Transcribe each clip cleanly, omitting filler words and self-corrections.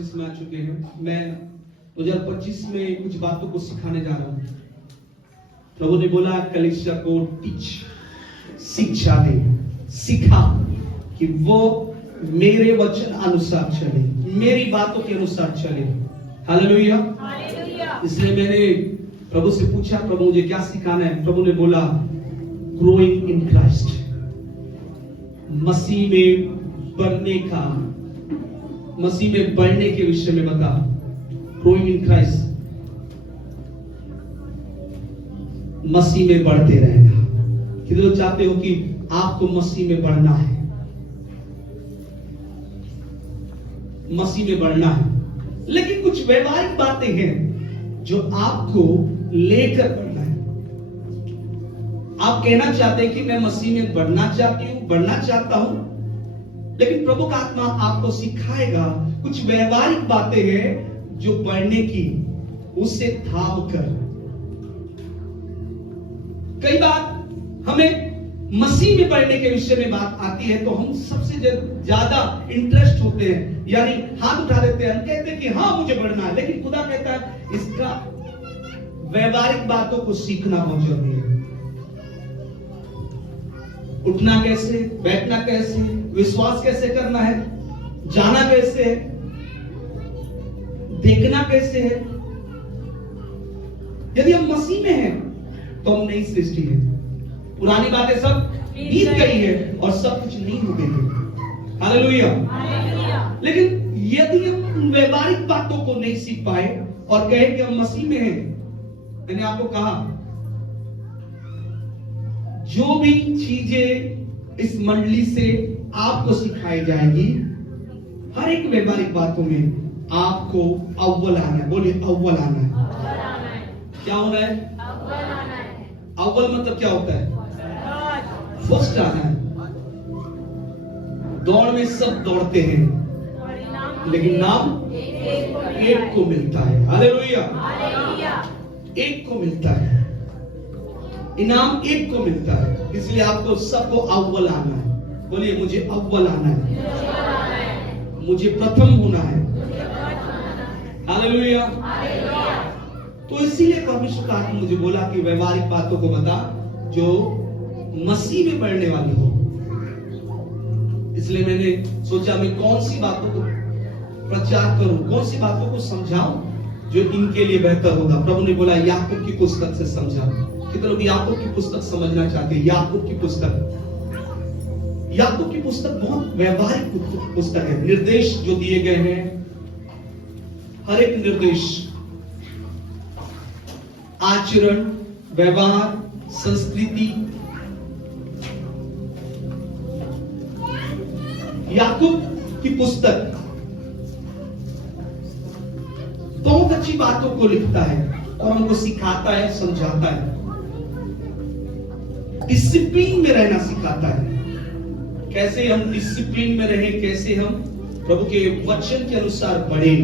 2025 में आ चुके हैं। मैं 2025 में कुछ बातों को सिखाने जा रहा हूँ। प्रभु ने बोला कलीसिया को टीच, शिक्षा दे, सिखा कि वो मेरे वचन अनुसार चले, मेरी बातों के अनुसार चले। हालेलुया। इसलिए मैंने प्रभु से पूछा, प्रभु मुझे क्या सिखाना है? प्रभु ने बोला ग्रोइंग इन क्राइस्ट, मसीह में बढ़ने का, मसीह में बढ़ने के विषय में बता। ग्रोइंग इन क्राइस्ट, मसीह में बढ़ते रहना। कितने लोग चाहते हो कि आपको मसीह में बढ़ना है, मसीह में बढ़ना है, लेकिन कुछ व्यवहारिक बातें हैं जो आपको लेकर बढ़ना है। आप कहना चाहते हैं कि मैं मसीह में बढ़ना चाहती हूं, बढ़ना चाहता हूं, लेकिन प्रभु का आत्मा आपको सिखाएगा कुछ व्यवहारिक बातें हैं जो बढ़ने की, उससे थाम कर। कई बार हमें मसीह में बढ़ने के विषय में बात आती है तो हम सबसे ज्यादा इंटरेस्ट होते हैं, यानी हाथ उठा देते हैं, हम कहते हैं कि हाँ मुझे बढ़ना है। लेकिन खुदा कहता है इसका व्यवहारिक बातों को सीखना बहुत जरूरी है। उठना कैसे, बैठना कैसे, विश्वास कैसे करना है, जाना कैसे है, देखना कैसे है। यदि हम मसीह में हैं तो हम नई सृष्टि है। पुरानी बातें सब बीत गई है और सब कुछ नहीं हो गई है। हालेलुया। लेकिन यदि हम व्यवहारिक बातों को नहीं सीख पाए और कहे कि हम मसीह में हैं, मैंने आपको कहा जो भी चीजें इस मंडली से आपको सिखाई जाएगी, हर एक व्यवहारिक बातों में आपको अव्वल आना है। बोलिए अव्वल आना है। क्या होना है? अव्वल मतलब क्या होता है? फर्स्ट आना है। दौड़ में सब दौड़ते हैं, लेकिन नाम एक को मिलता है। हालेलुया। एक को मिलता है, इनाम एक को मिलता है। इसलिए आपको सबको अव्वल आना है। बोलिए मुझे अव्वल आना है, मुझे प्रथम होना है। हालेलुया। तो इसीलिए परमेश्वर का आत्मा मुझे बोला कि व्यवहारिक बातों को बता जो मसीह में बढ़ने वाली हो। इसलिए मैंने सोचा मैं कौन सी बातों को प्रचार करूं, कौन सी बातों को समझाऊं जो इनके लिए बेहतर होगा। प्रभु ने बोला याकूब की पुस्तक से समझाओ। कितने लोग याकूब की पुस्तक समझना चाहते हैं? याकूब की पुस्तक, याकूब की पुस्तक बहुत व्यवहारिक पुस्तक है। निर्देश जो दिए गए हैं, हर एक निर्देश, आचरण, व्यवहार, संस्कृति, याकूब की पुस्तक बहुत अच्छी बातों को लिखता है और हमको सिखाता है, समझाता है, डिसिप्लिन में रहना सिखाता है। कैसे हम डिसिप्लिन में रहें, कैसे हम प्रभु के वचन के अनुसार बढ़े।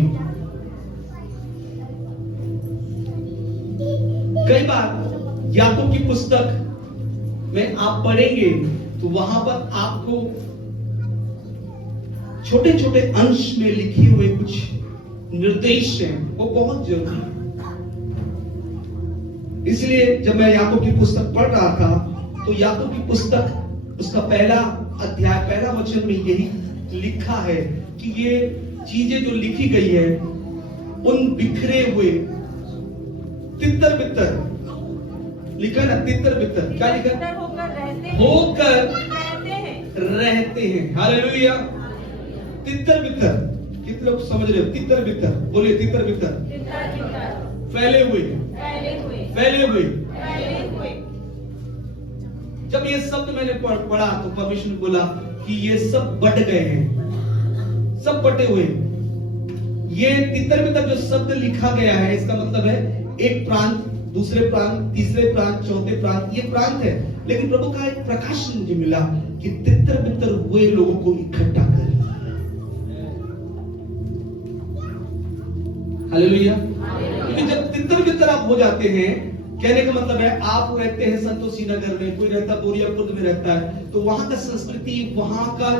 कई बार याकूब की पुस्तक में आप पढ़ेंगे तो वहां पर आपको छोटे छोटे अंश में लिखे हुए कुछ निर्देश हैं, वो बहुत जरूरी है। इसलिए जब मैं याकूब की पुस्तक पढ़ रहा था तो याकूब की पुस्तक उसका पहला अध्याय, पहला वचन में यही लिखा है कि ये चीजें जो लिखी गई है उन बिखरे हुए तितर बितर, लिखा ना तितर बितर, क्या लिखा? होकर रहते हैं। हालेलुया। तितर बितर, कितने लोग समझ रहे हो? तितर बितर, बोलिए तितर बितर। फैले हुए, फैले हुए। जब ये शब्द मैंने पढ़ा तो परमेश्वर ने बोला कि ये सब बट गए हैं, सब बटे हुए। ये तितर बितर जो शब्द लिखा गया है, इसका मतलब है एक प्रांत, दूसरे प्रांत, तीसरे प्रांत, चौथे प्रांत, ये प्रांत है। लेकिन प्रभु का एक प्रकाशन मुझे मिला कि तितर बितर हुए लोगों को इकट्ठा कर। हालेलुया। क्योंकि जब तितर बितर आप हो जाते हैं, कहने का मतलब है आप रहते हैं संतोषी नगर में, कोई रहता बोरियापुर में रहता है, तो वहां का संस्कृति, वहां का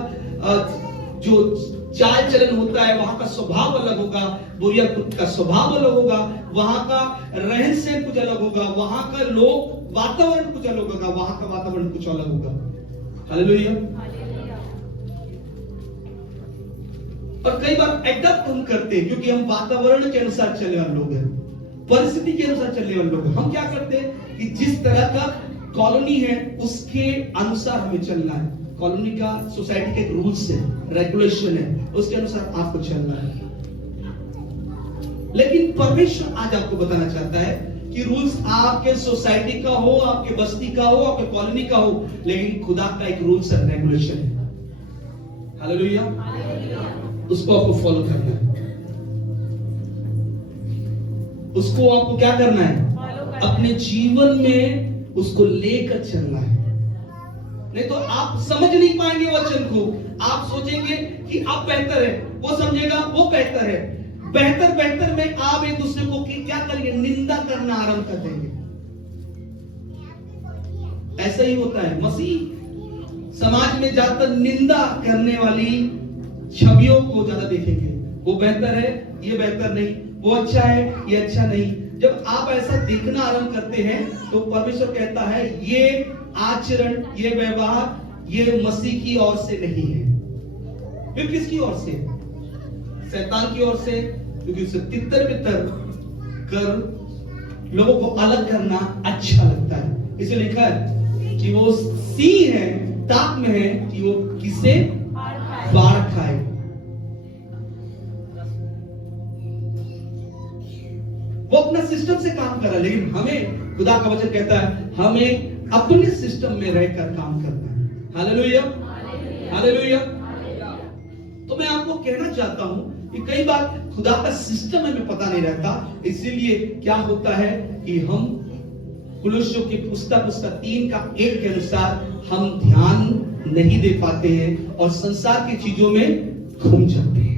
जो चाल चलन होता है, वहां का स्वभाव अलग होगा, बोरिया का स्वभाव अलग होगा, वहां का रहन सहन कुछ अलग होगा, वहां का लोग वातावरण कुछ अलग होगा, वहां का वातावरण कुछ अलग होगा। हालेलुया। और कई बार एडप्ट हम करते हैं क्योंकि हम वातावरण के अनुसार चलने वाले लोग हैं, परिस्थिति के अनुसार चलने वाले लोग हैं। हम क्या करते हैं कि जिस तरह का कॉलोनी है उसके अनुसार हमें चलना है। कॉलोनी का, सोसाइटी के एक रूल्स है, रेगुलेशन है, उसके अनुसार आपको चलना है। लेकिन परमेश्वर आज आपको बताना चाहता है कि रूल्स आपके सोसाइटी का हो, आपके बस्ती का हो, आपके कॉलोनी का हो, लेकिन खुदा का एक रूल्स है, रेगुलेशन है। हालेलुया। उसको आपको फॉलो करना है, उसको आपको क्या करना है, अपने जीवन में उसको लेकर चलना है। नहीं तो आप समझ नहीं पाएंगे वचन को। आप सोचेंगे कि आप बेहतर है, वो समझेगा वो बेहतर है। बेहतर बेहतर में आप एक दूसरे को क्या करेंगे, निंदा करना आरंभ कर देंगे। ऐसा ही होता है। मसीह समाज में ज्यादातर निंदा करने वाली छवियों को ज्यादा देखेंगे। वो बेहतर है, ये बेहतर नहीं, वो अच्छा है, ये अच्छा नहीं। जब आप ऐसा देखना आरंभ करते हैं तो परमेश्वर कहता है ये आचरण, ये व्यवहार, ये मसीह की ओर से नहीं है। फिर किसकी ओर से? शैतान की ओर से, क्योंकि उसे तितर बितर कर लोगों को अलग करना अच्छा लगता है। इसे लिखा है कि वो सिंह है, ताक में है कि वो किसे बाढ़ खाए। वो अपना सिस्टम से काम कर रहा है, लेकिन हमें खुदा का वचन कहता है हमें अपने सिस्टम में रहकर काम करना है। Hallelujah, hallelujah. तो मैं आपको कहना चाहता हूं कि कई बार खुदा का सिस्टम हमें पता नहीं रहता, इसीलिए क्या होता है कि हम कुलुस्सियों की पुस्तक उसका 3:1 के अनुसार हम ध्यान नहीं दे पाते हैं और संसार की चीजों में घूम जाते हैं,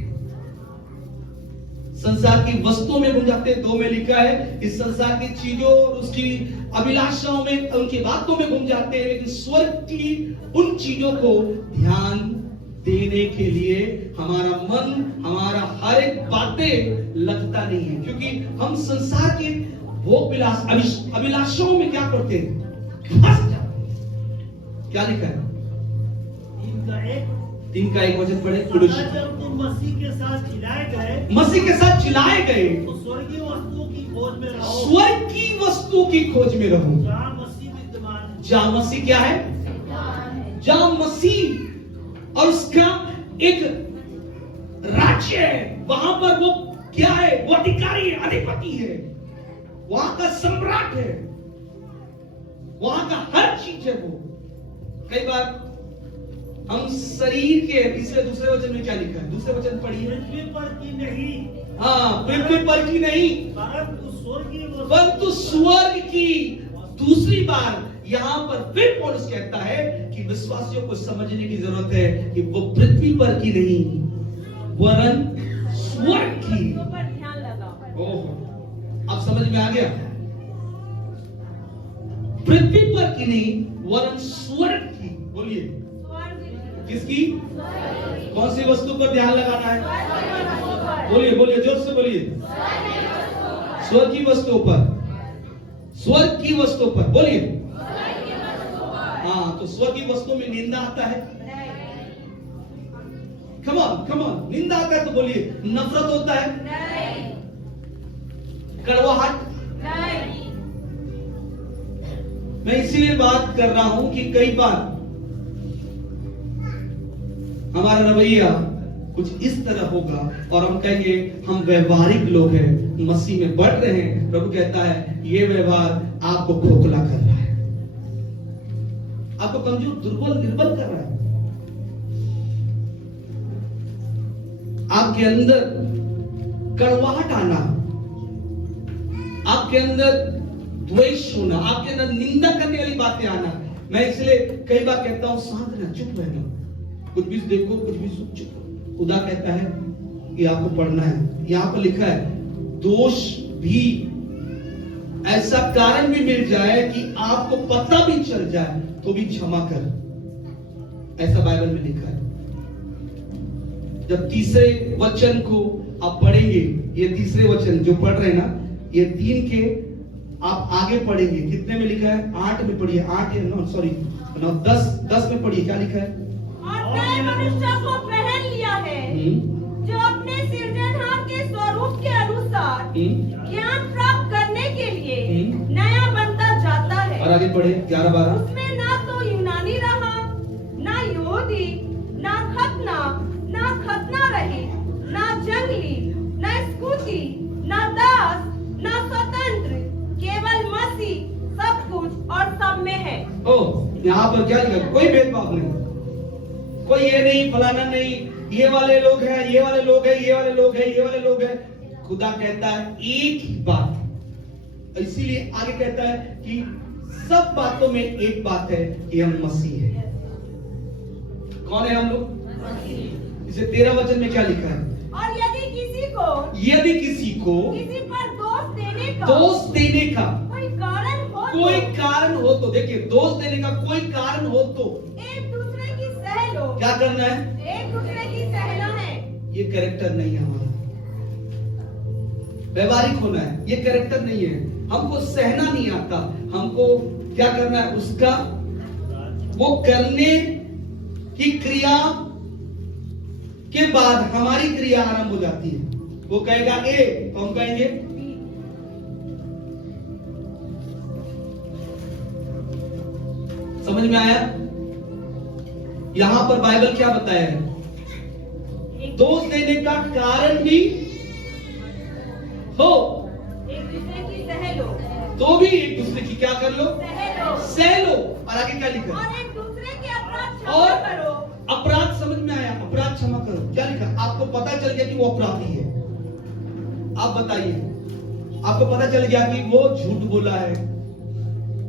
संसार की वस्तुओं में घूम जाते हैं। 2 में लिखा है कि संसार की चीजों और उसकी अभिलाषाओं में, उनकी बातों में घूम जाते हैं, लेकिन स्वर्ग की उन चीजों को ध्यान देने के लिए हमारा मन, हमारा हर एक बातें लगता नहीं है, क्योंकि हम संसार के भोग विलास अभिलाषाओं में क्या करते हैं, फंस जाते हैं। क्या लिखा है? 3:1 वचन पढ़े। जब तुम मसीह के साथ जिलाए गए, मसीह के साथ जिलाए गए तो स्वर्गीय वस्तुओं की खोज में रहो, स्वर्ग की वस्तु की खोज में रहो, जहाँ मसीह विद्यमान है। जहाँ मसीह क्या है? जहाँ मसीह और उसका एक राज्य है, वहां पर वो क्या है? वो अधिकारी है, अधिपति है, वहां का सम्राट है, वहां का हर चीज है वो। कई बार हम शरीर के, इसलिए दूसरे वचन में क्या लिखा है? दूसरे वचन पढ़िए। पृथ्वी पर की नहीं, हाँ, पृथ्वी पर की नहीं, परंतु स्वर्ग की। दूसरी बार यहां पर फिर पौलुस कहता है कि विश्वासियों को समझने की जरूरत है कि वो पृथ्वी पर की नहीं, वरन स्वर्ग की। ओह, अब समझ में आ गया? पृथ्वी पर की नहीं, वरन स्वर्ग की। बोलिए, किसकी? कौन सी वस्तु पर ध्यान लगाना है? बोलिए, बोलिए, जोर से बोलिए। स्वर्ग की वस्तु पर, स्वर्ग की वस्तु पर। बोलिए। हाँ, तो स्वर्ग की वस्तु में निंदा आता है? Come on, come on. निंदा आता है तो बोलिए। नफरत होता है? कड़वाहट? मैं इसीलिए बात कर रहा हूं कि कई बार हमारा रवैया कुछ इस तरह होगा और हम कहेंगे हम व्यवहारिक लोग हैं, मसीह में बढ़ रहे हैं। प्रभु कहता है ये व्यवहार आपको खोखला कर रहा है, आपको कमजोर, दुर्बल, निर्बल कर रहा है। आपके अंदर कड़वाहट आना, आपके अंदर द्वेष होना, आपके अंदर निंदा करने वाली बातें आना। मैं इसलिए कई बार कहता हूं शांत रहना, चुप रहना, कुछ भी देखो, कुछ भी चुप। खुदा कहता है कि आपको पढ़ना है। यहां पर लिखा है दोष भी, ऐसा कारण भी मिल जाए कि आपको पता भी चल जाए तो भी क्षमा कर, ऐसा बाइबल में लिखा है। जब तीसरे वचन को आप पढ़ेंगे, ये तीसरे वचन जो पढ़ रहे हैं ना, ये 3 के आप आगे पढ़ेंगे। कितने में लिखा है? 8 में पढ़िए। 8 या 9 सॉरी 10 में पढ़िए। क्या लिखा है? और नए मनुष्य को पहन लिया है, जो अपने सृजनहार के स्वरूप के अनुसार ज्ञान प्राप्त करने के लिए नया बनता जाता है। और आगे पढ़े 11-12। उसमें ना तो यूनानी रहा, ना यहूदी, ना खतना रही, ना जंगली, ना स्कूती, ना दास, ना स्वतंत्र, केवल मसीह सब कुछ और सब में है। ओ, यहाँ पर क्या लिखा? कोई भेदभाव नहीं, कोई ये नहीं, फलाना नहीं, ये वाले लोग हैं, ये वाले लोग हैं, ये वाले लोग हैं, ये वाले लोग हैं। खुदा कहता है एक ही बात। इसीलिए आगे कहता है कि सब बातों में एक बात है कि हम मसीह हैं। कौन है हम लोग? इसे 13 वचन में क्या लिखा है? और यदि किसी को किसी पर दोष देने का कोई कारण हो तो देखिए, दोष देने का कोई कारण हो तो एक दूसरे की सह लो। क्या करना है? एक दूसरे की सहना है। ये कैरेक्टर नहीं है हमारा। व्यवहारिक होना है, ये कैरेक्टर नहीं है। हमको सहना नहीं आता, हमको क्या करना है? उसका वो करने की क्रिया के बाद हमारी क्रिया आरंभ हो जाती है। वो कहेगा ए तो हम कहेंगे समझ में आया? यहां पर बाइबल क्या बताया है? दोष देने का कारण भी हो एक दूसरे की सह लो, तो भी एक दूसरे की क्या कर लो? सह लो। और आगे क्या लिखा? और एक दूसरे के अपराध और क्षमा करो। अपराध समझ में आया? अपराध क्षमा करो। क्या लिखा? आपको पता चल गया कि वो अपराधी है, आप बताइए। आपको पता चल गया कि वो झूठ बोला है,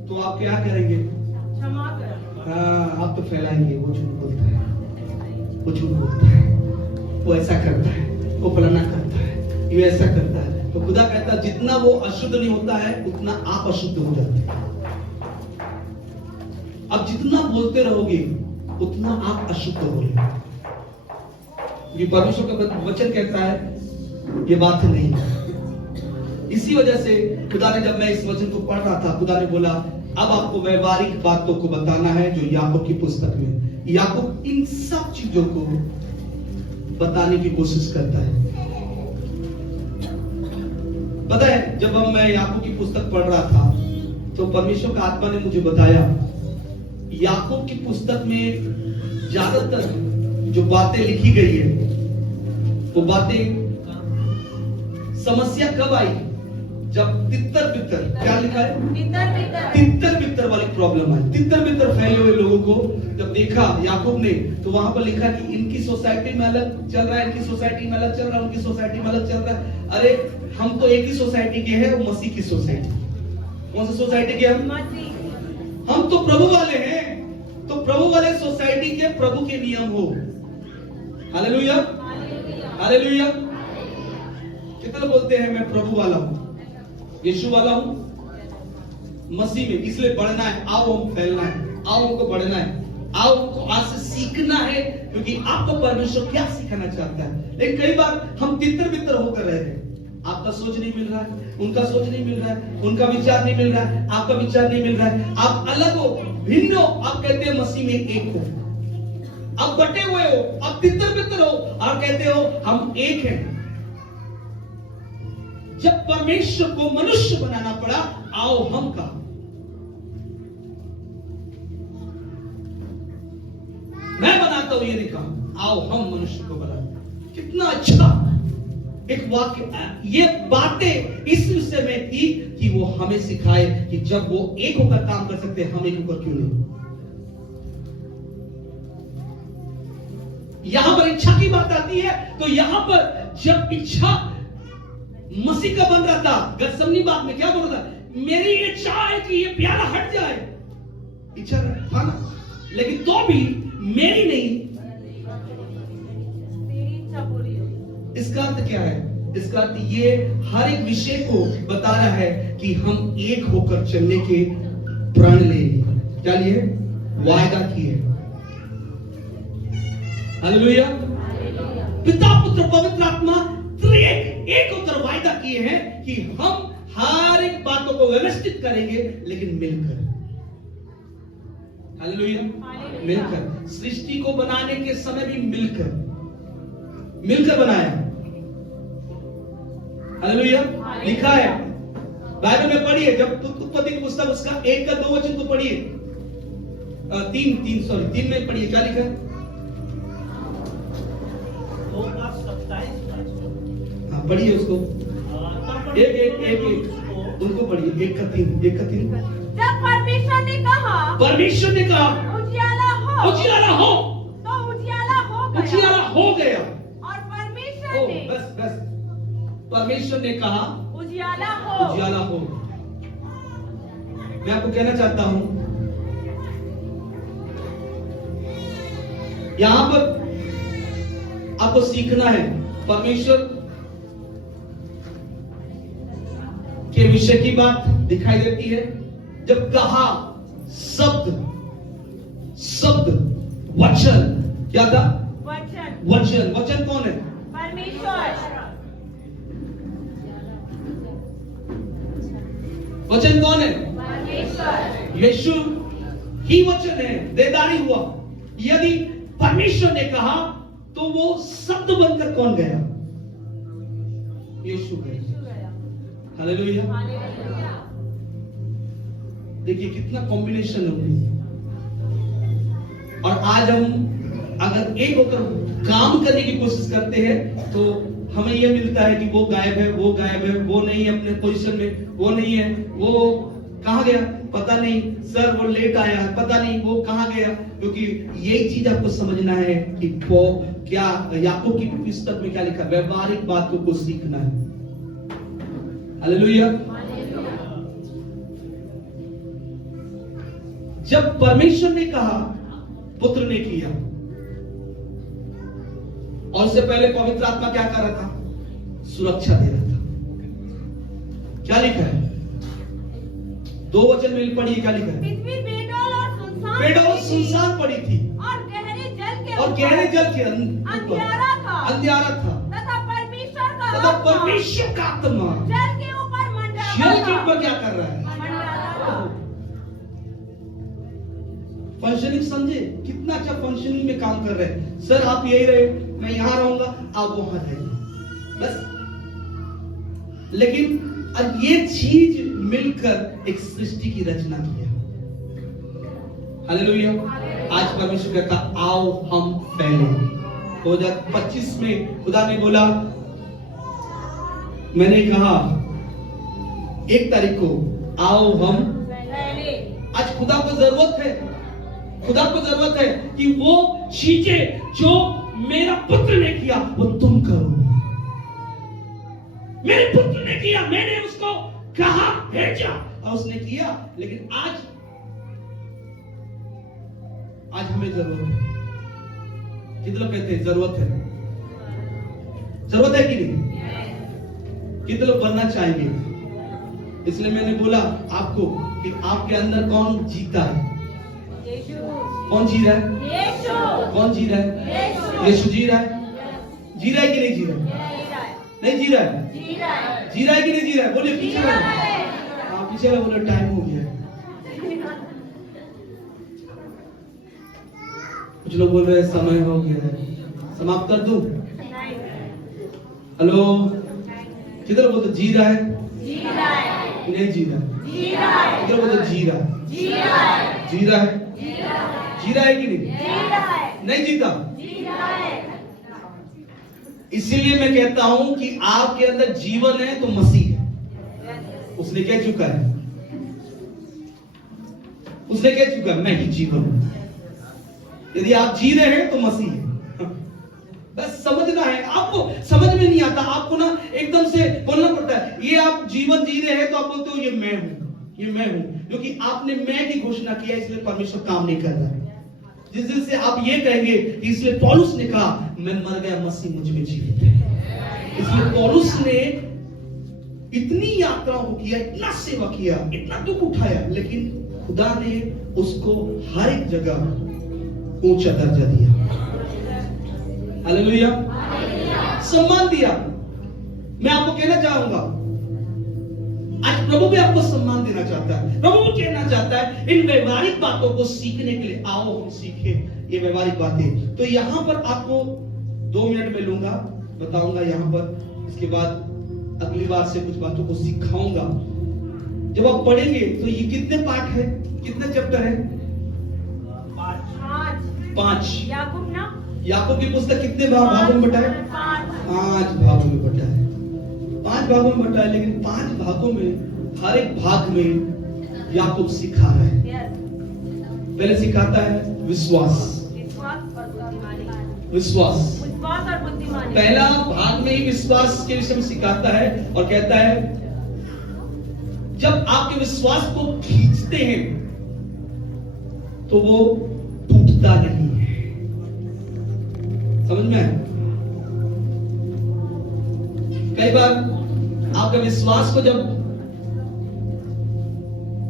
तो आप क्या करेंगे? क्षमा करो। हाँ, आप तो फैलाएंगे वो झूठ बोलता है, वो झूठ बोलता है, वो ऐसा करता है, वो फलाना करता है, ये ऐसा करता है। तो खुदा कहता है जितना वो अशुद्ध नहीं होता है उतना आप अशुद्ध हो जाते हैं। अब जितना बोलते रहोगे उतना आप अशुद्ध हो रहे। ये परमेश्वर का वचन कहता है ये बात नहीं है। इसी वजह से खुदा ने, जब मैं इस वचन को पढ़ रहा था, खुदा ने बोला अब आपको व्यवहारिक बातों को बताना है जो याकूब की पुस्तक में। याकूब इन सब चीजों को बताने की कोशिश करता है। पता है, जब मैं याकूब की पुस्तक पढ़ रहा था तो परमेश्वर का आत्मा ने मुझे बताया याकूब की पुस्तक में ज्यादातर जो बातें लिखी गई है वो बातें, समस्या कब आई? जब तितर बितर, क्या लिखा है? तितर बितर वाली प्रॉब्लम है। तितर बितर फैले हुए लोगों को जब देखा याकूब ने, तो वहां पर लिखा कि इनकी सोसाइटी में अलग चल रहा है, इनकी सोसाइटी में अलग चल रहा है, उनकी सोसाइटी में अलग चल रहा है। अरे हम तो एक ही सोसाइटी के हैं, वो मसीह की सोसाइटी। कौन सी सोसाइटी के हम तो प्रभु वाले हैं। तो प्रभु वाले सोसाइटी के प्रभु के नियम हो। Hallelujah, hallelujah. कितने बोलते हैं मैं प्रभु वाला हूं, यीशु वाला हूं, मसीह में, इसलिए बढ़ना है। आओ हम फैलना है, आओ हमको बढ़ना है, आओ हमको आज से सीखना है, क्योंकि आपको परमेश्वर क्या सिखाना चाहता है। लेकिन कई बार हम तितर बितर होकर रह गए। आपका सोच नहीं मिल रहा है, उनका सोच नहीं मिल रहा है, उनका विचार नहीं मिल रहा है, आपका विचार नहीं मिल रहा है। आप अलग हो, भिन्न हो। आप कहते हैं मसीह में एक हो, आप बटे हुए हो, आप तितर बितर हो और कहते हो हम एक हैं। जब परमेश्वर को मनुष्य बनाना पड़ा, आओ हम कहा, मैं बनाता हूं ये नहीं कहा, आओ हम मनुष्य को बनाते। कितना अच्छा एक वाक्य। ये बातें इस विषय में थी कि वो हमें सिखाए कि जब वो एक होकर काम कर सकते हैं, हम एक होकर क्यों नहीं। यहां पर इच्छा की बात आती है, तो यहां पर जब इच्छा मसीह का बन रहा था, गतसमनी बात में क्या बोल रहा था? मेरी इच्छा है कि ये प्याला हट जाए। इच्छा था ना, लेकिन तो भी मेरी नहीं, इसका अर्थ क्या है? इसका अर्थ ये हर एक विषय को बता रहा है कि हम एक होकर चलने के प्रण ले, क्या लिए? वायदा किए। हालेलुया। पिता पुत्र पवित्र आत्मा त्रिएक एक होकर वायदा किए हैं कि हम हर एक बातों को व्यवस्थित करेंगे, लेकिन मिलकर। हालेलुया। मिलकर सृष्टि को बनाने के समय भी मिलकर बनाया। हालेलुया। लिखा है बाइबल में, पढ़िए जब उत्पत्ति की पुस्तक उसका 1 का 2 वचन को पढ़िए, 3 में पढ़िए, क्या लिखा है? 2 का 27। हाँ पढ़िए उसको, एक उनको पढ़िए, 1 का 3। जब परमेश्वर ने कहा उजियाला हो, तो उजियाला हो गया। और परमेश्वर ने कहा उजियाला हो। मैं आपको कहना चाहता हूं, यहां पर आपको सीखना है परमेश्वर के विषय की बात दिखाई देती है जब कहा शब्द वचन। क्या था? वचन कौन है? परमेश्वर। वचन कौन है? परमेश्वर। यीशु ही वचन है, देदारी हुआ। यदि परमेश्वर ने कहा तो वो शब्द बनकर कौन गया? यीशु गया। हालेलुया। देखिए कितना कॉम्बिनेशन है। और आज हम अगर एक होकर काम करने की कोशिश करते हैं तो हमें यह मिलता है कि वो गायब है, वो नहीं है अपने पोजीशन में, वो नहीं है, वो कहां गया पता नहीं, सर वो लेट आया, पता नहीं वो कहां गया। क्योंकि यही चीज आपको समझना है कि वो क्या याकूब की पुस्तक में क्या लिखा, व्यवहारिक बातों को सीखना है। हालेलुया। जब परमेश्वर ने कहा, पुत्र ने किया। और उससे पहले पवित्र आत्मा क्या कर रहा था? सुरक्षा दे रहा था। क्या लिखा है? 2 वचन में पढ़िए, क्या लिखा है? पृथ्वी बेडौल और सुनसान पड़ी थी और गहरे जल के अंधियारा था तथा परमेश्वर का आत्मा जल के ऊपर क्या कर रहा है? फंक्शनिंग समझे? कितना अच्छा फंक्शनिंग में काम कर रहे हैं। सर आप यही रहे, मैं यहां रहूंगा, आप वहां जाइए, बस। लेकिन अब ये चीज मिलकर एक सृष्टि की रचना की है। हालेलुया। आज परमेश्वर कहता आओ हम पहले। 2025 में खुदा ने बोला, मैंने कहा 1 तारीख को आओ हम पहले। आज खुदा को जरूरत है कि वो चीजें जो मेरा पुत्र ने किया वो तुम करो। मेरे पुत्र ने किया, मैंने उसको कहा भेजा और उसने किया। लेकिन आज हमें जरूरत है। कितने लोग कहते हैं जरूरत है कि नहीं? कितने लोग बनना चाहेंगे? इसलिए मैंने बोला आपको कि आपके अंदर कौन जीता है? कौन जी रहा है? कौन जी रहा है? यीशु जी रहा है। जी रहा है कि नहीं जी रहा है? नहीं जी रहा है? जी रहा है कि नहीं जी रहा है? बोलिए पीछे वाला। पीछे वाला बोले टाइम हो गया। कुछ लोग बोल रहे हैं समय हो गया है, समाप्त कर दूं? हेलो, किधर बोलते जी रहा है? नहीं जी रहा है। किधर बोलते जी रहा है? जी रहा है कि नहीं? नहीं जीता। इसीलिए मैं कहता हूं कि आपके अंदर जीवन है तो मसीह है। उसने कह चुका है, मैं ही जीवन हूं। यदि आप जी रहे हैं तो मसीह है। बस समझना है। आपको समझ में नहीं आता, आपको ना एकदम से बोलना पड़ता है। ये आप जीवन जी रहे हैं तो आप बोलते हो ये मैं हूं, क्योंकि आपने मैं की घोषणा किया, इसलिए परमेश्वर काम नहीं कर रहा है। जिस दिन से आप ये कहेंगे, इसलिए पौलुस ने कहा मैं मर गया, मसीह मुझ में जीवित है। इसलिए पौलुस ने इतनी यात्राओं को किया, इतना सेवा किया, इतना दुख उठाया, लेकिन खुदा ने उसको हर एक जगह ऊंचा दर्जा दिया। हालेलुया। सम्मान दिया। मैं आपको कहना चाहूंगा, आज प्रभु भी आपको सम्मान देना चाहता है। प्रभु भी कहना चाहता है इन व्यवहारिक बातों को सीखने के लिए आओ हम सीखे ये व्यवहारिक बातें। तो यहां पर आपको 2 मिनट में लूंगा, बताऊंगा यहां पर, इसके बाद अगली बार से कुछ बातों को सिखाऊंगा। जब आप पढ़ेंगे तो ये कितने पार्ट है, कितने चैप्टर है? 5। याकूब की पुस्तक कितने भागों में बटा है? 5 भागों में बटा है। 5 भागों में बटा है, लेकिन 5 भागों में हर एक भाग में याकूब सिखा रहा है। पहले सिखाता है विश्वास। और बुद्धिमानी। पहला भाग में ही विश्वास के विषय में सिखाता है और कहता है जब आपके विश्वास को खींचते हैं तो वो टूटता नहीं है। समझ में आया? कई बार आपके विश्वास को जब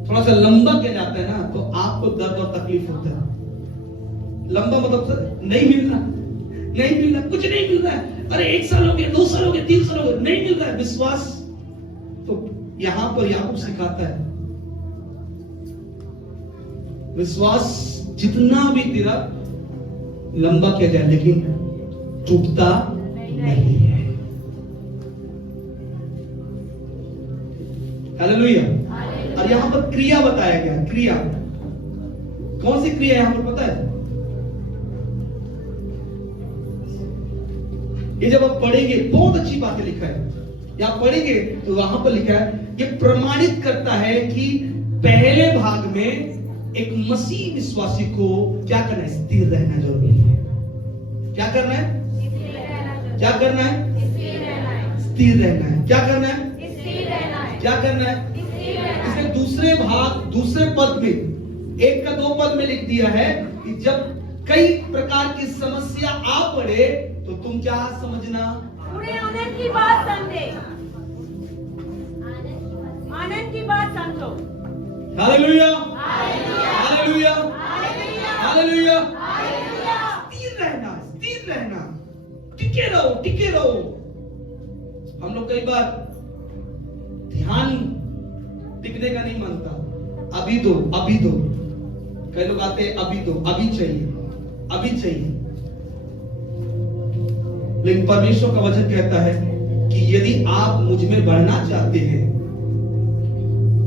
थोड़ा सा लंबा किया जाता है ना, तो आपको दर्द और तकलीफ होता है। लंबा मतलब सर नहीं मिल रहा, कुछ नहीं मिल रहा है। अरे 1 साल हो गया, 2 साल हो गया, 3 साल हो गया, नहीं मिल रहा है विश्वास। तो यहां पर याकूब सिखाता है विश्वास जितना भी तेरा लंबा किया जाए लेकिन टूटता नहीं है। हालेलुया। और यहां पर क्रिया बताया गया। क्रिया कौन सी क्रिया यहां पर पता है? ये जब आप पढ़ेंगे बहुत अच्छी बातें लिखा है। यहां पढ़ेंगे तो वहां पर लिखा है ये प्रमाणित करता है कि पहले भाग में एक मसीह विश्वासी को क्या करना है? स्थिर रहना जरूरी है। क्या करना है? क्या करना है? स्थिर रहना है। क्या करना है? क्या करना है? इसलिए दूसरे पद में 1 का 2 पद में लिख दिया है कि जब कई प्रकार की समस्या आ पड़े तो तुम क्या समझना? पूरे आनंद की बात समझे, आनंद की बात समझो। Hallelujah, hallelujah, hallelujah. स्थिर रहना, टिके रहो। हम लोग कई बार ध्यान टिकने का नहीं मानता। अभी दो। कई लोग आते हैं अभी दो, अभी चाहिए। लेकिन परमेश्वर का वचन कहता है कि यदि आप मुझ में बढ़ना चाहते हैं,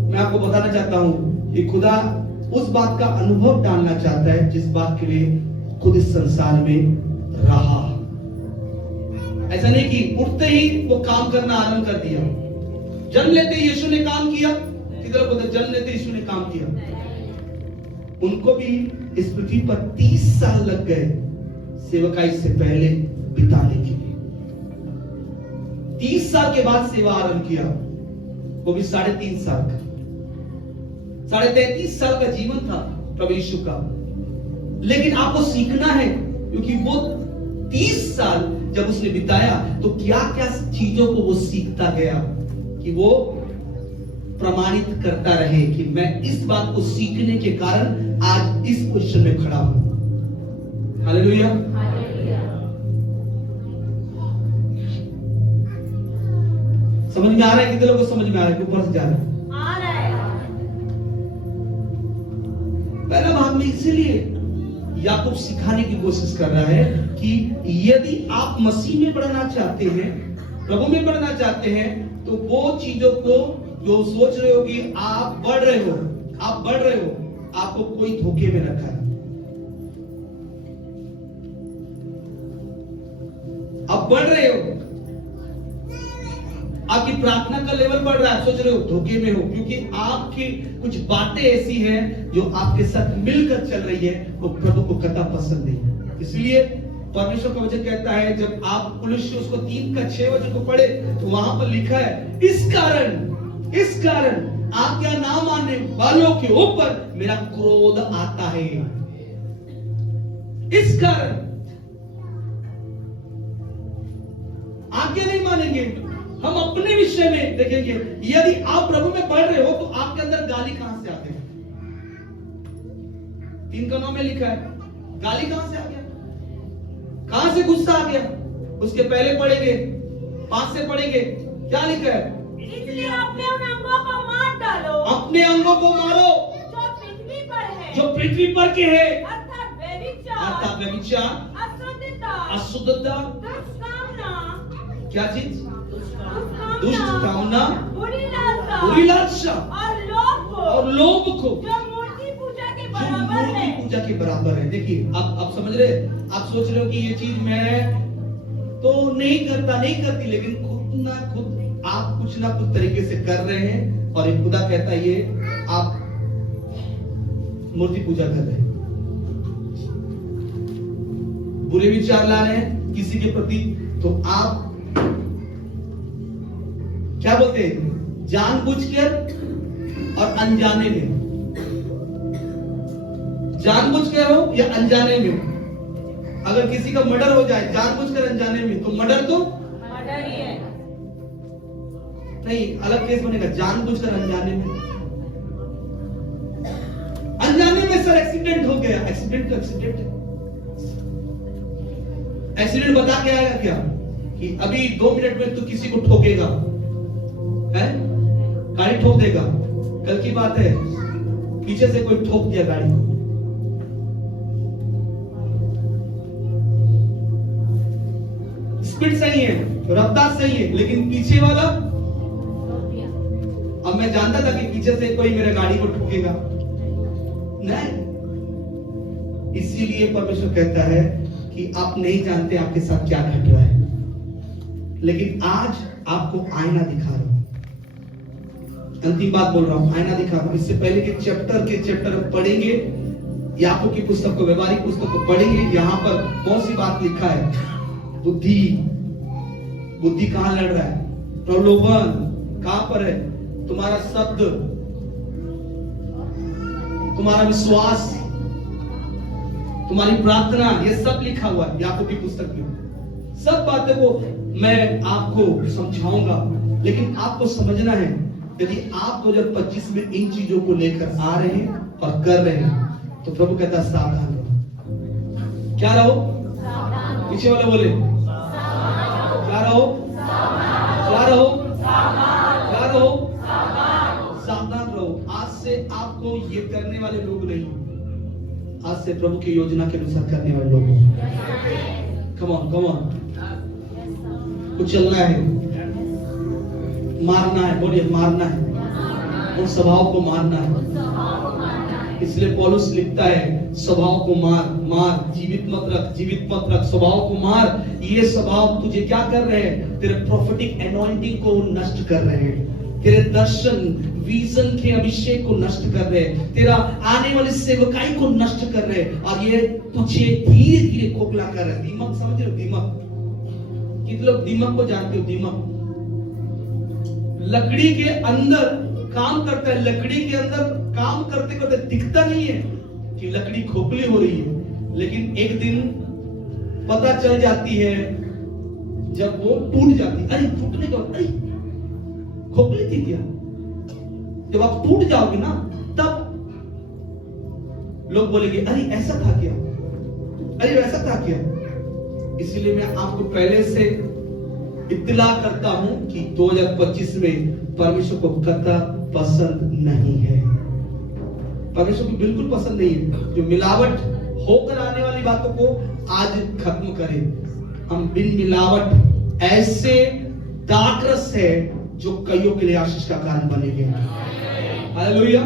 मैं आपको बताना चाहता हूं कि खुदा उस बात का अनुभव डालना चाहता है जिस बात के लिए खुद इस संसार में रहा। ऐसा नहीं कि उठते ही वो काम करना आरंभ कर दिया। जन्म लेते ही यीशु ने काम किया। किधर बोलते? जन्म लेते यीशु ने काम किया। उनको भी इस पृथ्वी पर 30 साल लग गए सेवकाई से पहले बिताने के लिए। 30 साल के बाद सेवा आरंभ किया, वो भी 3.5 साल का। 33.5 साल का जीवन था प्रभु यीशु का। लेकिन आपको सीखना है, क्योंकि वो 30 साल जब उसने बिताया तो क्या क्या चीजों को वो सीखता गया कि वो प्रमाणित करता रहे कि मैं इस बात को सीखने के कारण आज इस पोजीशन में खड़ा हूं। हालेलुया। समझ में आ रहा है? कितने लोगों को समझ में आ रहा है कि ऊपर से जा रहा है? पहला भाग में इसीलिए याकूब सिखाने की कोशिश कर रहा है कि यदि आप मसीह में बढ़ना चाहते हैं, प्रभु में बढ़ना चाहते हैं, तो वो चीजों को जो सोच रहे हो कि आप बढ़ रहे हो, आपको कोई धोखे में रखा है। आप बढ़ रहे हो, आपकी प्रार्थना का लेवल बढ़ रहा है, सोच रहे हो धोखे में हो, क्योंकि आपकी कुछ बातें ऐसी हैं जो आपके साथ मिलकर चल रही है, वो प्रभु को कतई पसंद नहीं। इसलिए परमेश्वर का वचन कहता है, जब आप कुलुस्सियों को 3:6 वचन को पढ़े तो वहां पर लिखा है, इस कारण आज्ञा ना मानने वालों के ऊपर मेरा क्रोध आता है। इस कारण आज्ञा नहीं मानेंगे। हम अपने विषय में देखेंगे, यदि आप प्रभु में बढ़ रहे हो तो आपके अंदर गाली कहां से आते हैं? 3:9 में लिखा है, गाली कहां से आ गया? कहां से गुस्सा आ गया? उसके पहले पढ़ेंगे, 5 से पढ़ेंगे, क्या लिखा है? इसलिए अपने उन अंगों को मार डालो अपने अंगों को मारो जो पृथ्वी पर है, जो पृथ्वी पर के है, अर्थात व्यभिचार, अर्थात व्यभिचार, अशुद्धता, अशुद्धता, दुष्कामना, क्या चीज? दुष्कामना, दुष्ट कामना, बुरी लालसा, बुरी लालसा और लोभ को जो मूर्ति पूजा के जो बराबर मूर्ति है। पूजा के बराबर है। देखिए आप समझ रहे, आप सोच रहे हो कि ये चीज मैं तो नहीं करती, लेकिन खुद आप कुछ ना कुछ तरीके से कर रहे हैं, और एक खुदा कहता है ये आप मूर्ति पूजा कर रहे हैं, बुरे विचार ला रहे हैं किसी के प्रति, तो आप क्या बोलते हैं? जानबूझकर और अनजाने में, जानबूझकर हो या अनजाने में हो। अगर किसी का मर्डर हो जाए जानबूझकर अनजाने में, तो मर्डर तो मर्डर ही है। नहीं, अलग केस बनेगा। जानबूझकर अनजाने में, अनजाने में सर एक्सीडेंट हो गया, एक्सीडेंट तो एक्सीडेंट है। एक्सीडेंट बता के आएगा क्या कि अभी 2 मिनट में तू किसी को ठोकेगा, है गाड़ी ठोक देगा? कल की बात है, पीछे से कोई ठोक दिया गाड़ी को, स्पीड सही है, रफ्तार सही है, लेकिन पीछे वाला, अब मैं जानता था कि पीछे से कोई मेरे गाड़ी को ठोकेगा नहीं। इसीलिए परमेश्वर कहता है कि आप नहीं जानते आपके साथ क्या घट रहा है, लेकिन आज आपको आईना दिखा रहा हूं। अंतिम बात बोल रहा हूं, आईना दिखा रहा हूं। इससे पहले के चैप्टर पढ़ेंगे, याकूब की पुस्तक को, व्यवहारिक पुस्तक को पढ़ेंगे। यहां पर कौन सी बात लिखा है? बुद्धि कहां लड़ रहा है? प्रलोभन कहां पर है? तुम्हारा शब्द, तुम्हारा विश्वास, तुम्हारी प्रार्थना, ये सब लिखा हुआ है याकूब की पुस्तक में। सब बातें को मैं आपको समझाऊंगा, लेकिन आपको समझना है, यदि आप 2025 में इन चीजों को लेकर आ रहे हैं और कर रहे हैं, तो प्रभु कहता है सावधान रहो। क्या रहो? पीछे वाले बोले क्या रहो? क्या रहो? क्या रहो? सावधान रहो। आज से आपको ये करने वाले लोग नहीं, आज से प्रभु की योजना के अनुसार करने वाले लोग हो। कम ऑन कुछ चलना है, मारना है, बोलिए मारना है, उन स्वभाव को मारना है। इसलिए पौलुस लिखता है स्वभाव को मार, जीवित मत रख, स्वभाव को मार। ये स्वभाव तुझे क्या कर रहे हैं? तेरे प्रोफेटिक एनॉइंटिंग को नष्ट कर रहे हैं, तेरे दर्शन विजन के अभिषेक को नष्ट कर रहे हैं, तेरा आने वाली सेवकाई को नष्ट कर रहे हैं, और ये तुझे धीरे धीरे खोखला कर रहे हैं। दीमक समझ रहे हो? दीमक, कितने लोग दीमक को जानते हो? दीमक लकड़ी के अंदर काम करता है, लकड़ी के अंदर काम करते करते दिखता नहीं है कि लकड़ी खोखली हो रही है, लेकिन एक दिन पता चल जाती है जब वो टूट जाती है। अरे टूटने का, अरे खोखली थी क्या? जब आप टूट जाओगे ना, तब लोग बोलेंगे अरे ऐसा था क्या, अरे वैसा था क्या। इसीलिए मैं आपको पहले से इत्तला करता हूं कि 2025 में परमेश्वर को कतई पसंद नहीं है, परमेश्वर को बिल्कुल पसंद नहीं है। जो मिलावट होकर आने वाली बातों को आज खत्म करें। हम बिन मिलावट ऐसे दाखरस है जो कईयों के लिए आशीष का कारण बनेंगे। हालेलुया।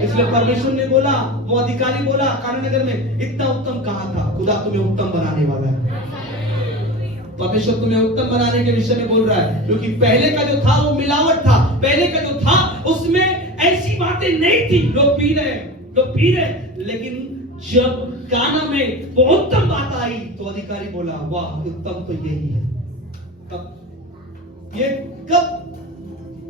इसलिए परमेश्वर ने बोला, वो अधिकारी बोला कानून नगर में, इतना उत्तम कहां था? खुदा तुम्हें उत्तम बनाने वाला है। परमेश्वर तुम्हें उत्तम बनाने के विषय में बोल रहा है, क्योंकि पहले का जो था वो मिलावट था, पहले का जो था उसमें ऐसी बातें नहीं थी। लोग पी रहे, लेकिन जब गाना में वो उत्तम बात आई तो अधिकारी बोला वाह उत्तम तो यही है। कब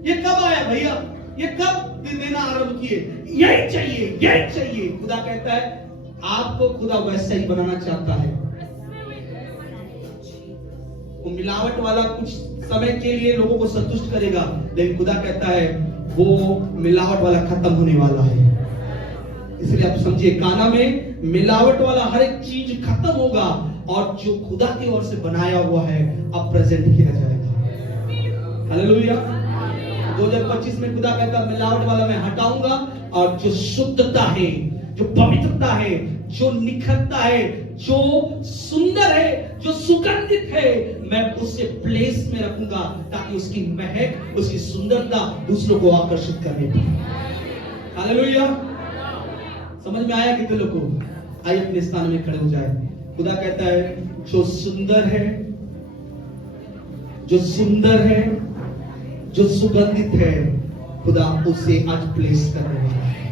ये कब आया भैया? ये कब देना आरंभ किए? यही चाहिए। खुदा कहता है आपको खुदा वैसा ही बनाना चाहता है। वो मिलावट वाला कुछ समय के लिए लोगों को संतुष्ट करेगा, लेकिन खुदा कहता है वो मिलावट वाला खत्म होने वाला है। इसलिए आप समझिए, काना में मिलावट वाला हर एक चीज खत्म होगा और जो खुदा की ओर से बनाया हुआ है अब प्रेजेंट किया जाएगा। हालेलुया। 2025 में खुदा कहता है मिलावट वाला मैं हटाऊंगा और जो शुद्धता है, जो पवित्रता है, जो निखरता है, जो सुंदर है, जो सुगंधित है, मैं उसे प्लेस में रखूंगा ताकि उसकी महक, उसकी सुंदरता दूसरों को आकर्षित करने पाए। हालेलुया। समझ में आया कितने लोगों को? आइए अपने स्थान में खड़े हो जाए। खुदा कहता है जो सुंदर है, जो सुंदर है, जो सुगंधित है, खुदा उसे आज प्लेस करने वाला है।